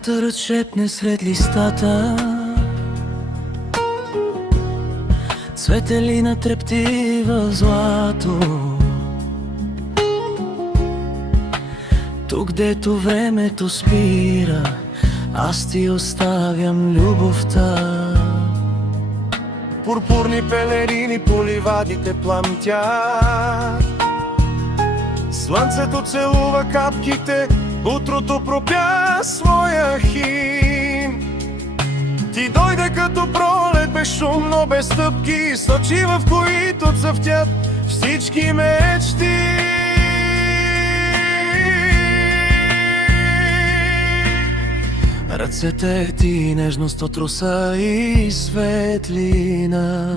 Вятърът шепне сред листата, цветелина трепти в злато. Тук, дето времето спира, аз ти оставям любовта. Пурпурни пелерини по ливадите пламтят. Слънцето целува капките, утрото пропя своя химн. Ти дойде като пролет, безшумно, без стъпки, с очи, в които цъфтят всички мечти. Ръцете ти нежност от роса и светлина.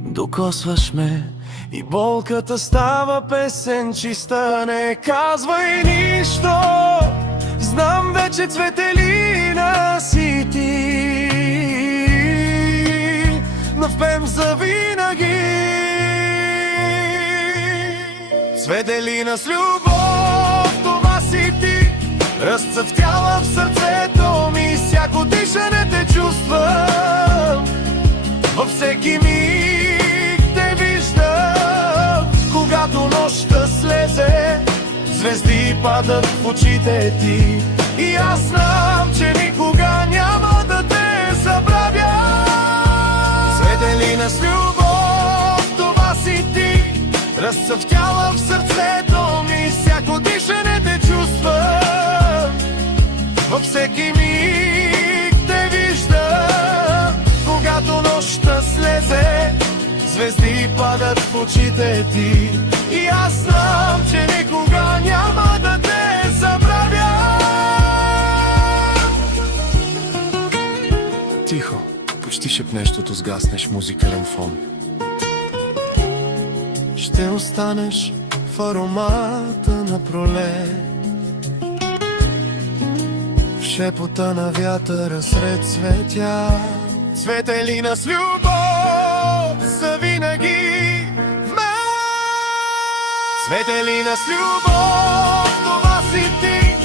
Докосваш ме И болката става песен чиста. Не казвай нищо, знам вече, цветелина си ти. Навпем завинаги. Цветелина с любов, това си ти. Разцъфтяла в сърцето ми, всяко дишане те чувствам. Във всеки миг те виждам. Когато нощта слезе, звезди падат в очите ти. И аз знам, че никога няма да те забравя. Цветелина с любов, това си ти. Разцъфтяла в сърцето ми, всяко дишане те чувствам. Във всеки миг те виждам. Когато нощта слезе, звезди падат в очите ти. И аз знам, че никога няма да те забравя. Тихо, почти шепнещото сгаснеш музикален фон. Ще останеш в аромата на пролет, в шепота на вятъра сред цветя. Цветелина с любов завинаги в мен. Цветелина с любов, това си ти.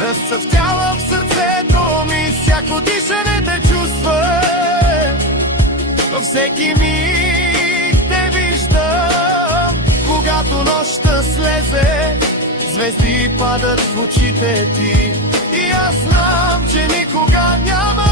Разцъфтяла в сърцето ми, всяко дишане те чувства. Във всеки миг те виждам. Когато нощта слезе, звезди падат в очите ти. И аз знам, че никога няма